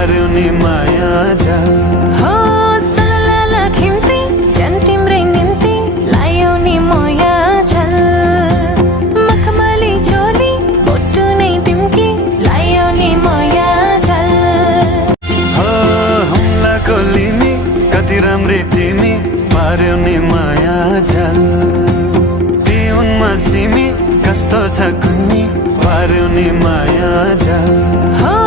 पार्यो नि माया जाल हो सलला खिम्ती जन तिम्रै निम्ति लायौ नि माया जाल मखमली चोली बोटु नै तिम्की लायौ नि माया जाल हो हमलाको लिमी कति राम्री तिमी पार्यो नि माया जाल तिउनमा सिमी कस्तो छ कुन्नी पार्यो नि माया जाल हो